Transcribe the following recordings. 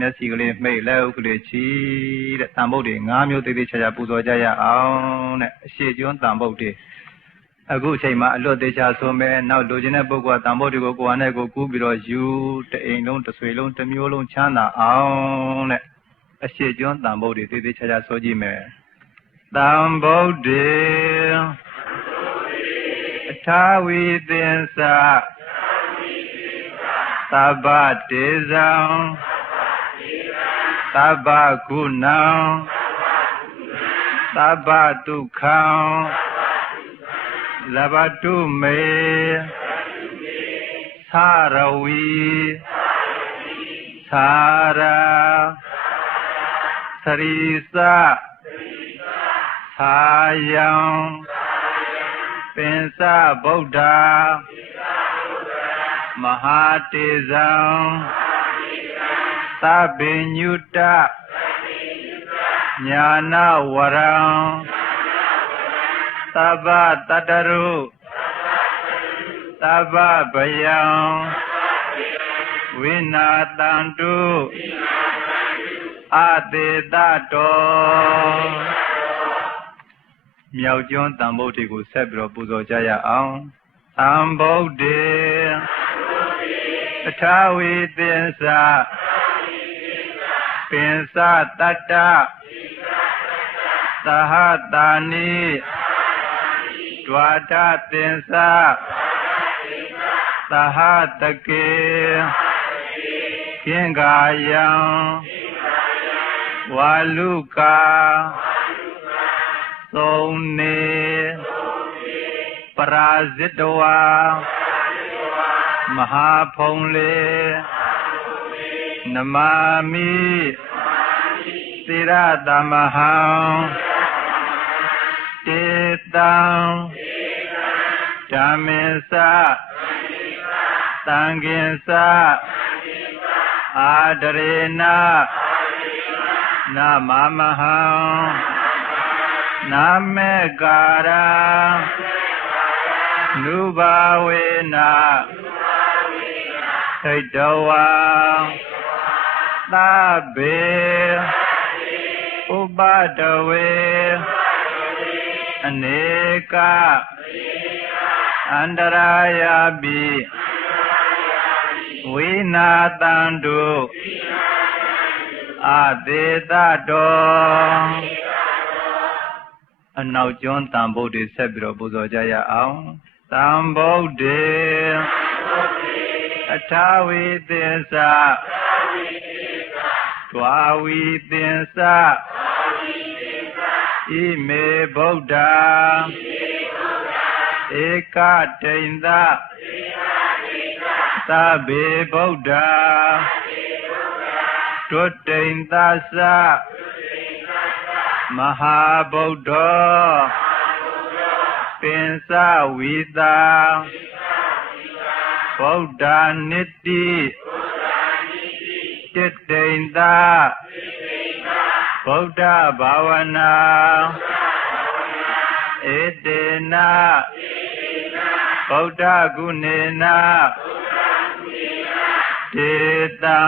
မျက်စိကလေးမှိတ်လက်ဥကလေးချီတဲ့တန်ဖို့တွေ၅မျိုးသေးသေးချာချာပူဇော်ကြရအောင်တဲ့အရှိကျွန်းတန်ဖို့တွေအခုအချိန်မှာအလွတ်သေးချာဆိုမဲ့နောက်လူချင်းတဲ့ပုဂ္ဂိုလ်ကတန်ဖို့တွေကိုကိုယ်နဲ့ကိုယ်ကူးပြီးတော့ယူတအိမ်လုံးတစ်ဆွေလုံးတစ်မျိုးလုံးချမ်းသာအောင်တဲ့အရှိကျွန်းတန်ဖို့တွေသေးသေးချာချာဆိုကြည့်မယ်တန်ဖို့တွေအထာဝီသင်္စာသဗ္ဗတေဇံ သဗ္ဗကုဏံသဗ္ဗဒုက္ခံလဘတုမေသာရဝီသာရာသရိစသာယံပင်စဗုဒ္ဓမဟာတေဇံ သဗ္ဗညုတညာနာဝရံသဗ္ဗတတရုသဗ္ဗဗယံဝိနာတန္တုအတေတတောမြောက်ကျွန်းတန်ဖို့တွေကိုဆက်ပြီးတော့ပူဇော်ကြရအောင်သံဗုဒ္ဓေအထာဝေသင်္စာ ပင်စတတ္တသဟတာနိဒွါထသင်္စာသဟတကေကိင်္ဂာယံဝါလူကာသုံးနေပရာဇိတဝါမဟာဖုံလေ နမာမိသီရတမဟံတေတံဓမ္မေသသံဃင်္စအာဒရေနနမမဟံနာမေကာရာနုဘာဝေနာသိတဝါ သဗ္ဗေဥပတဝေအနေကအန္တရာယပိဝိနာတန္တုအသေးတတော်အနောက်ကျွန်းတန်ဗုဒ္ဓေဆက်ပြီးတော့ပူဇော်ကြရအောင်တန်ဗုဒ္ဓေအထာဝီသင်္စာ ဒွာဝီသင်္စာဣမေဗုဒ္ဓဧကတိန်သသဗ္ဗေဗုဒ္ဓဒုတိန်သသမဟာဗုဒ္ဓပင်စဝီတာဗုဒ္ဓနိတိ တိတိန်သဗုဒ္ဓဘာဝနာဧတေနဗုဒ္ဓဂုဏေနတေတံ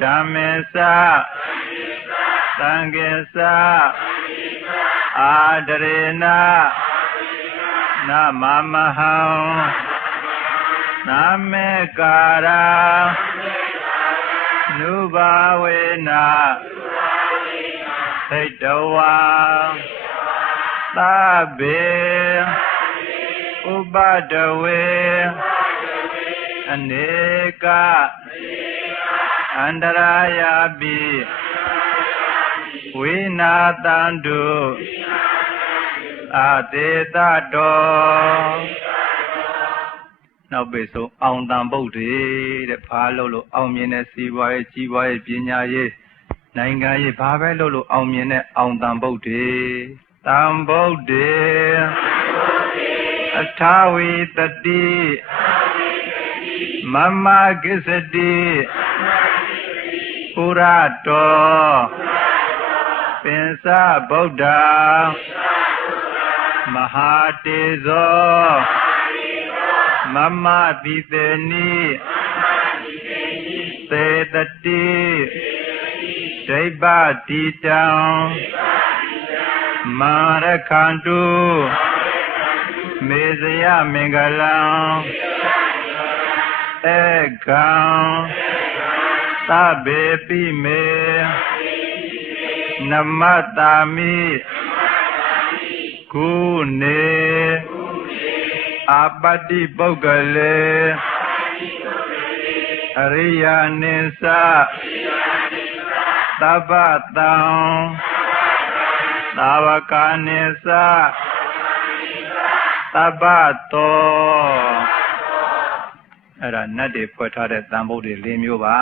ဓမ္မေသသံဃေသအာဒရေနနမမဟံနာမေကာရာ နုဘာဝေနာသိတဝါသဗ္ဗေဥပတဝေအနေကအန္တရာယပိဝိနာတန္တုအတေတတော် နောက်ပိဆုံးအောင်တန်ဗုဒ္ဓေတဲ့ဘာလို့လို့အောင်မြင်တဲ့စီးပွားရေးကြီးပွားရေးပညာရေးနိုင်ငံရေးဘာပဲလို့လို့အောင်မြင်တဲ့အောင်တန်ဗုဒ္ဓေတန်ဗုဒ္ဓေအထာဝီတတိမမကိစ္စတိပုရတောပင်စဗုဒ္ဓမဟာတေဇော မမတိတေနိသစေတတိဒိဗ္ဗတိတံမာရခန္တုမေဇယမင်္ဂလံဧကံသဗ္ဗေပိမေနမတ္တာမိကုနေ အပတ္တိပုဂ္ဂလေအရိယာနိသသဗ္ဗတံသာဝကနိသသဗ္ဗတောအဲ့ဒါနတ်တွေဖွက်ထားတဲ့တန်ဖို့တွေ၄မျိုးပါ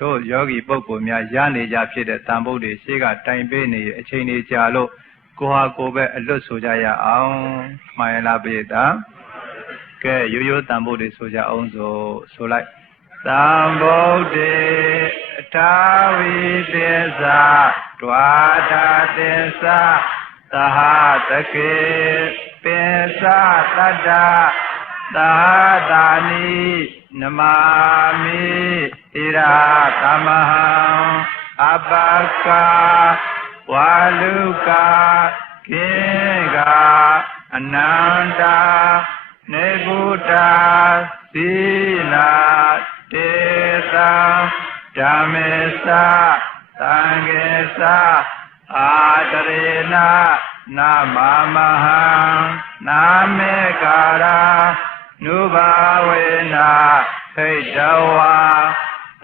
တို့ယောဂီပုဂ္ဂိုလ်များရနေကြဖြစ်တဲ့တန်ဖို့တွေရှေ့ကတိုင်ပေးနေအချိန်ကြီးကြာလို့ကိုဟာကိုပဲအလွတ်ဆိုကြရအောင်မှန်ရလားပိဒါကဲ ရိုးရိုးတန်ဖို့တွေဆိုကြအောင်ဆိုဆိုလိုက်သံဗုဒ္ဓေအထာဝိသေသဒွါဒသင်္သသဟတကေပိသတတ္တသာသာနိနမာမိဣရာသမဟံအပကာဝါလူကာကိကအနန္တာ နေဗုဒ္ဓသီလာတေသံဓမ္မေသသံဃေသအာတရေနနာမမဟံနာမေကာရာနုဘာဝေနာခိတဝါ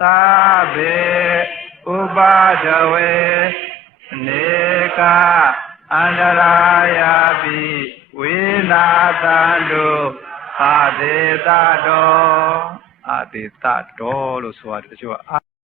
သဗေဥပါဒဝေနေကအန္တရာယာပိ ဝိနာသံတုအာဒေတတော်အာဒေတတော်လို့ဆိုရတယ်တချို့က